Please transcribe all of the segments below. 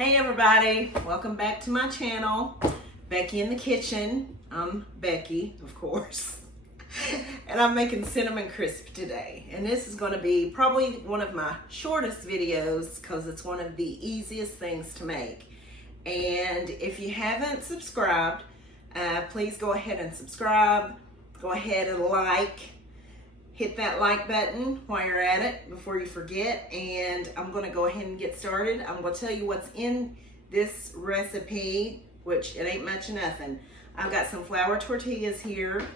Hey everybody, welcome back to my channel, Becky in the Kitchen. I'm Becky, of course, and I'm making cinnamon crisp today. And this is going to be probably one of my shortest videos because it's one of the easiest things to make. And if you haven't subscribed, please go ahead and subscribe. Go ahead and hit that like button while you're at it before you forget. And I'm going to go ahead and get started. I'm going to tell you what's in this recipe, which it ain't much of nothing. I've got some flour tortillas here.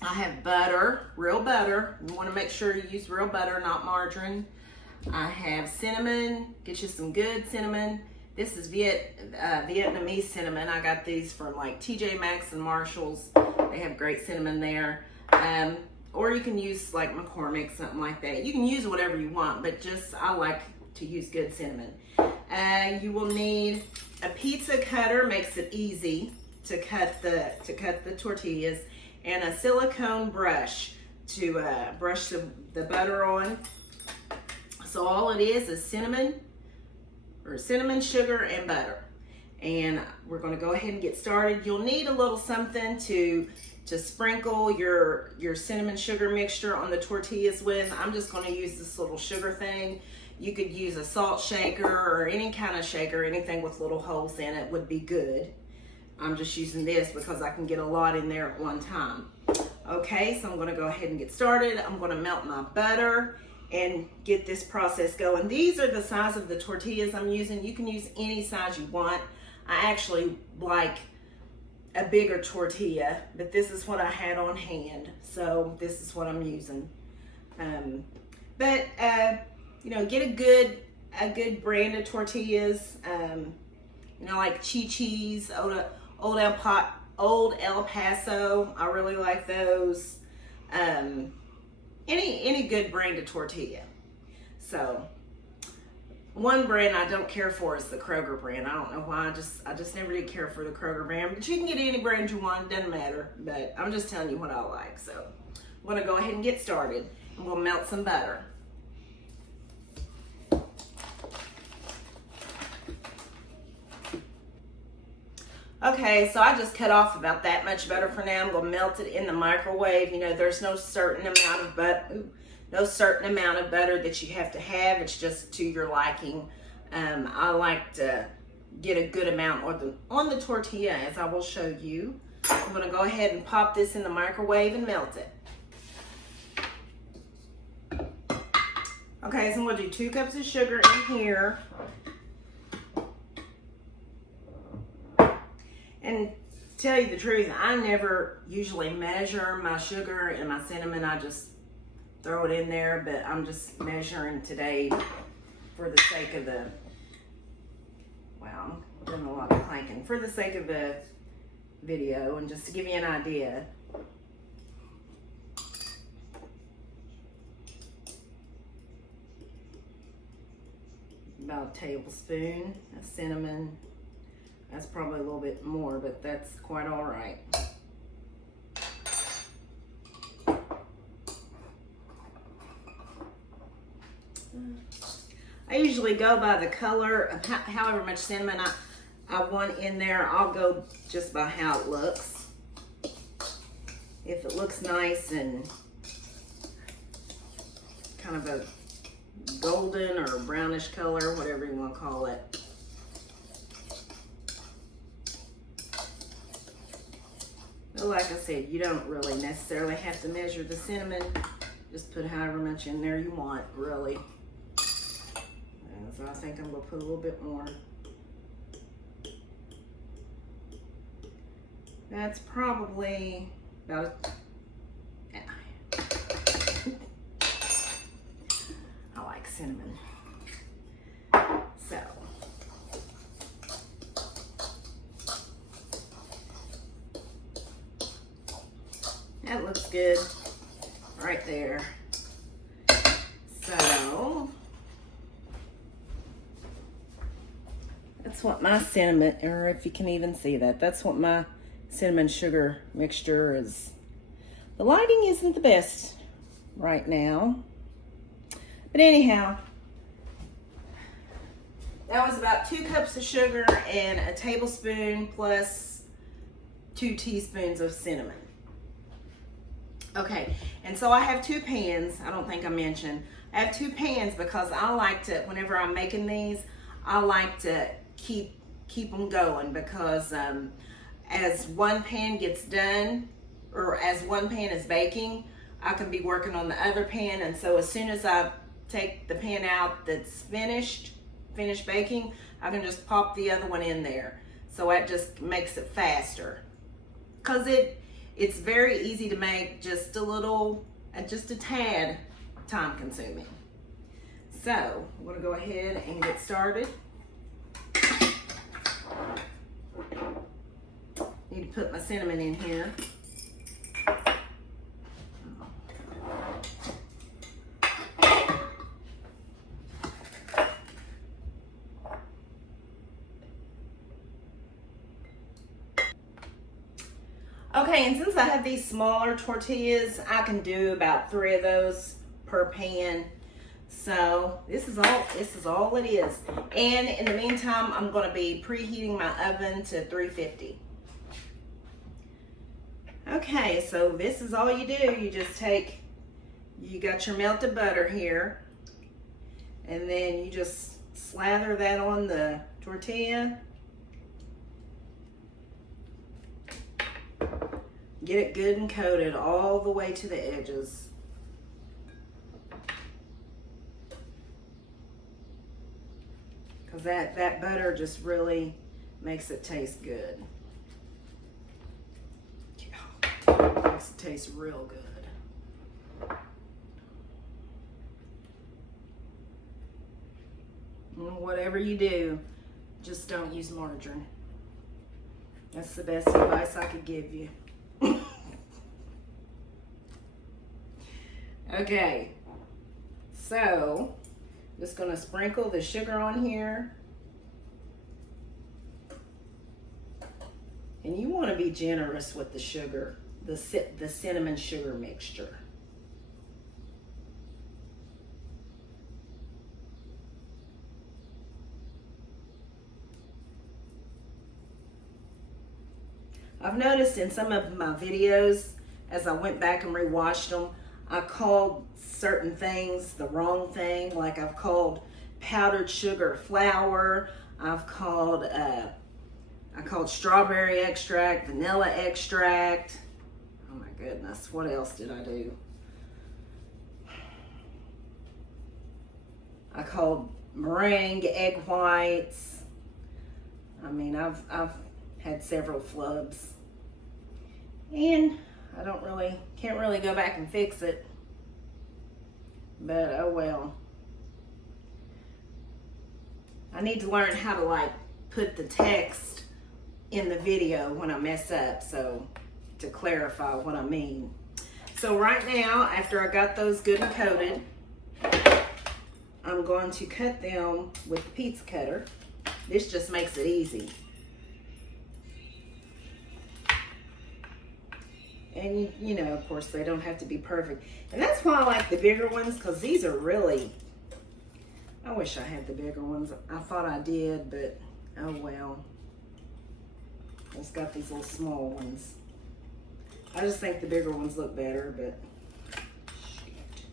I have butter, real butter. You want to make sure you use real butter, not margarine. I have cinnamon. Get you some good cinnamon. This is Vietnamese cinnamon. I got these from like TJ Maxx and Marshall's. They have great cinnamon there. Or you can use like McCormick, something like that. You can use whatever you want, but I like to use good cinnamon. You will need a pizza cutter, makes it easy to cut the tortillas, and a silicone brush to brush the butter on. So all it is cinnamon, sugar, and butter. And we're going to go ahead and get started. You'll need a little something to sprinkle your cinnamon sugar mixture on the tortillas with. I'm just going to use this little sugar thing. You could use a salt shaker or any kind of shaker. Anything with little holes in it would be good. I'm just using this because I can get a lot in there at one time. Okay, so I'm going to go ahead and get started. I'm going to melt my butter and get this process going. These are the size of the tortillas I'm using. You can use any size you want. I actually like a bigger tortilla, but this is what I had on hand, so this is what I'm using. You know, get a good brand of tortillas. You know, like Chi-Chi's, Old El Paso. I really like those. Any good brand of tortilla. So one brand I don't care for is the Kroger brand. I don't know why. I just never did care for the Kroger brand. But you can get any brand you want. Doesn't matter. But I'm just telling you what I like. So I'm going to go ahead and get started. I'm going to melt some butter. Okay, so I just cut off about that much butter for now. I'm going to melt it in the microwave. You know, there's no certain amount of butter. No certain amount of butter that you have to have. It's just to your liking. I like to get a good amount on the tortilla, as I will show you. I'm going to go ahead and pop this in the microwave and melt it. Okay, so I'm going to do 2 cups of sugar in here. And to tell you the truth, I never usually measure my sugar and my cinnamon. I just throw it in there, but I'm just measuring today for the sake of the, wow, I'm doing a lot of clanking, for the sake of the video and just to give you an idea. About a tablespoon of cinnamon. That's probably a little bit more, but that's quite all right. I usually go by the color of however much cinnamon I want in there. I'll go just by how it looks. If it looks nice and kind of a golden or brownish color, whatever you want to call it. But like I said, you don't really necessarily have to measure the cinnamon. Just put however much in there you want, really. So I think I'm going to put a little bit more. That's probably about I like cinnamon. So that looks good right there. So that's what my cinnamon, or if you can even see that, that's what my cinnamon sugar mixture is. The lighting isn't the best right now, but anyhow, That was about 2 cups of sugar and a tablespoon plus 2 teaspoons of cinnamon. Okay, and so I have 2 pans. I don't think I mentioned. I have 2 pans because I like to, whenever I'm making these, I like to keep them going because as one pan gets done, or as one pan is baking, I can be working on the other pan, and so as soon as I take the pan out that's finished baking, I can just pop the other one in there. So that just makes it faster. Cause it's very easy to make, just a tad time consuming. So I'm gonna go ahead and get started. Need to put my cinnamon in here. Okay, and since I have these smaller tortillas, I can do about 3 of those per pan. So this is all it is. And in the meantime, I'm going to be preheating my oven to 350. Okay, so this is all you do. You just you got your melted butter here, and then you just slather that on the tortilla. Get it good and coated all the way to the edges. Because that butter just really makes it taste good. Yeah, makes it taste real good. And whatever you do, just don't use margarine. That's the best advice I could give you. Okay, so just gonna sprinkle the sugar on here. And you want to be generous with the sugar, the cinnamon sugar mixture. I've noticed in some of my videos, as I went back and rewatched them, I called certain things the wrong thing. Like I've called powdered sugar flour. I called strawberry extract, vanilla extract. Oh my goodness, what else did I do? I called meringue, egg whites. I mean, I've had several flubs. And I can't really go back and fix it. But oh well. I need to learn how to put the text in the video when I mess up, so to clarify what I mean. So right now, after I got those good and coated, I'm going to cut them with the pizza cutter. This just makes it easy. And you know, of course, they don't have to be perfect. And that's why I like the bigger ones, because these are really, I wish I had the bigger ones. I thought I did, but oh well. It's got these little small ones. I just think the bigger ones look better, but shit.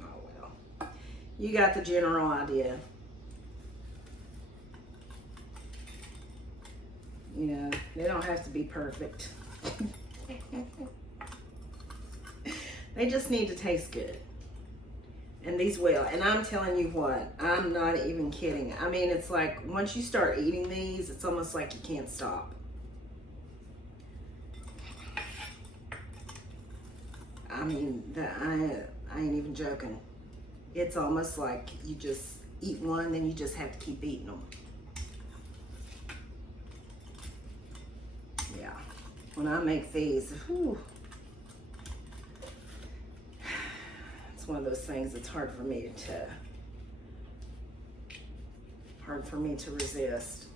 Oh well. You got the general idea. You know, they don't have to be perfect. They just need to taste good. And these will. And I'm telling you what, I'm not even kidding. I mean, it's like once you start eating these, it's almost like you can't stop. I mean, I ain't even joking. It's almost like you just eat one, then you just have to keep eating them. Yeah, when I make these, whew, it's one of those things that's hard for me to resist.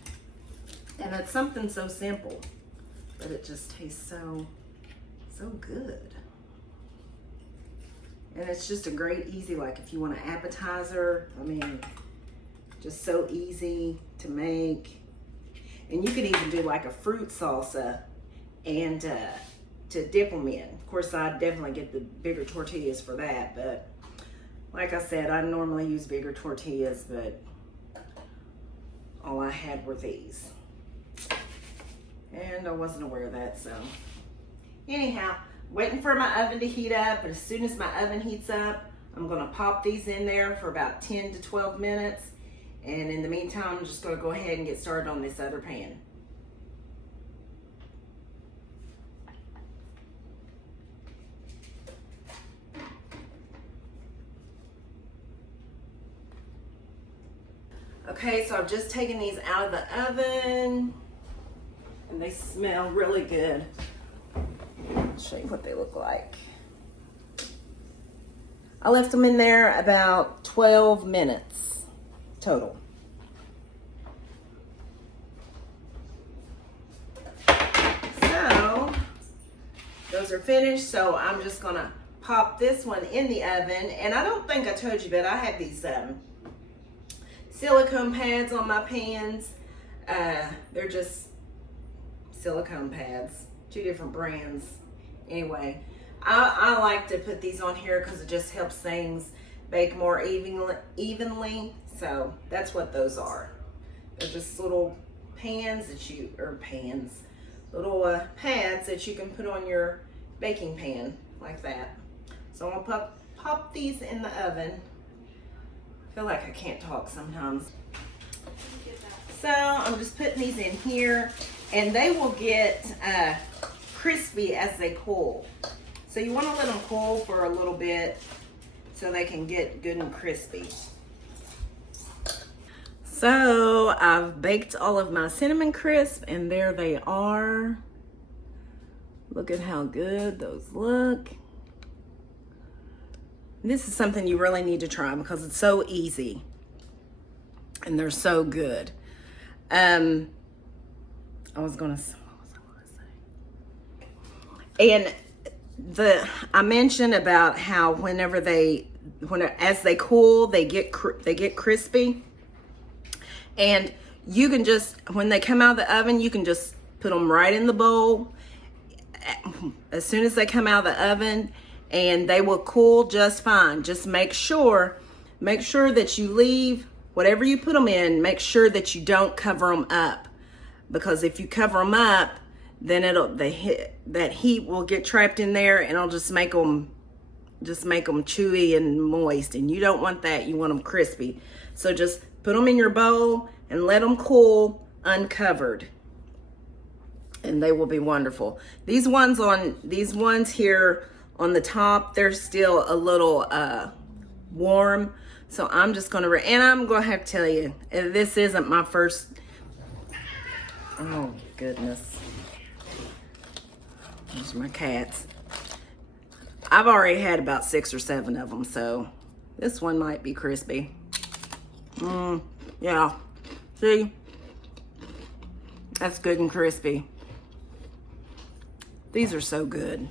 And it's something so simple, but it just tastes so good. And it's just a great, easy, like if you want an appetizer, I mean, just so easy to make. And you could even do like a fruit salsa and to dip them in. Of course, I definitely get the bigger tortillas for that, but like I said, I normally use bigger tortillas, but all I had were these. And I wasn't aware of that, so. Anyhow, waiting for my oven to heat up, but as soon as my oven heats up, I'm gonna pop these in there for about 10 to 12 minutes. And in the meantime, I'm just gonna go ahead and get started on this other pan. Okay, so I've just taken these out of the oven and they smell really good. I'll show you what they look like. I left them in there about 12 minutes total. So those are finished, so I'm just gonna pop this one in the oven. And I don't think I told you, but I have these silicone pads on my pans. They're just silicone pads, 2 different brands. Anyway, I like to put these on here because it just helps things bake more evenly. So that's what those are. They're just little pans that you, little pads that you can put on your baking pan like that. So I'm gonna pop these in the oven. I feel like I can't talk sometimes. So I'm just putting these in here, and they will get crispy as they cool. So you want to let them cool for a little bit so they can get good and crispy. So I've baked all of my cinnamon crisp, and there they are. Look at how good those look. This is something you really need to try because it's so easy and they're so good. I was gonna say, and I mentioned about how as they cool, they get crispy, and you can just, when they come out of the oven, you can just put them right in the bowl as soon as they come out of the oven, and they will cool just fine. Just make sure that you leave whatever you put them in, make sure that you don't cover them up, because if you cover them up, then that heat will get trapped in there, and it'll just make them chewy and moist, and you don't want that. You want them crispy. So just put them in your bowl and let them cool uncovered, and they will be wonderful. These ones here on the top, they're still a little warm. So I'm just gonna, and I'm gonna have to tell you, this isn't my first, oh goodness. Those are my cats. I've already had about 6 or 7 of them, so this one might be crispy. Yeah, see? That's good and crispy. These are so good.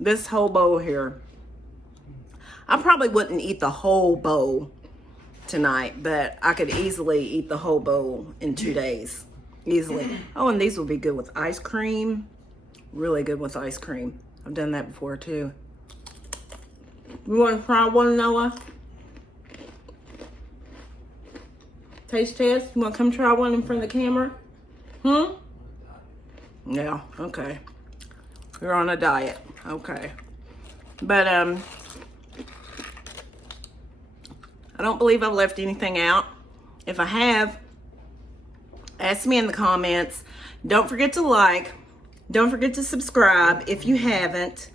This whole bowl here, I probably wouldn't eat the whole bowl tonight, but I could easily eat the whole bowl in 2 days. Easily. Oh, and these will be good with ice cream. Really good with ice cream. I've done that before too. You want to try one, Noah? Taste test? You want to come try one in front of the camera? Yeah, okay. You're on a diet. Okay. But I don't believe I've left anything out. If I have, ask me in the comments. Don't forget to like. Don't forget to subscribe if you haven't.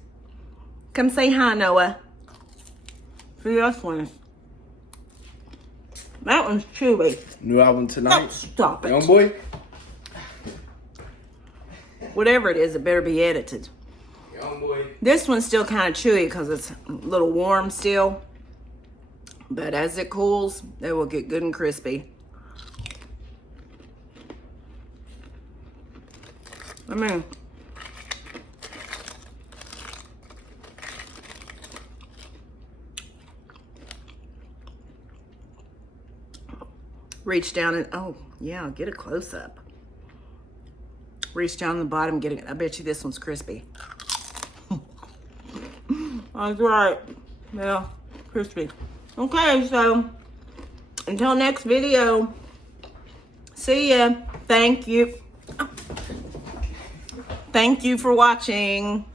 Come say hi, Noah. See this one. That one's chewy. New album tonight. Oh, stop it. Young boy. Whatever it is, it better be edited. Young boy. This one's still kind of chewy because it's a little warm still. But as it cools, they will get good and crispy. I mean, reach down and, oh yeah, get a close up. Reach down the bottom, get it. I bet you this one's crispy. That's right. Yeah, crispy. Okay, so until next video, see ya. Thank you. Thank you for watching.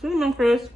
See you, Chris.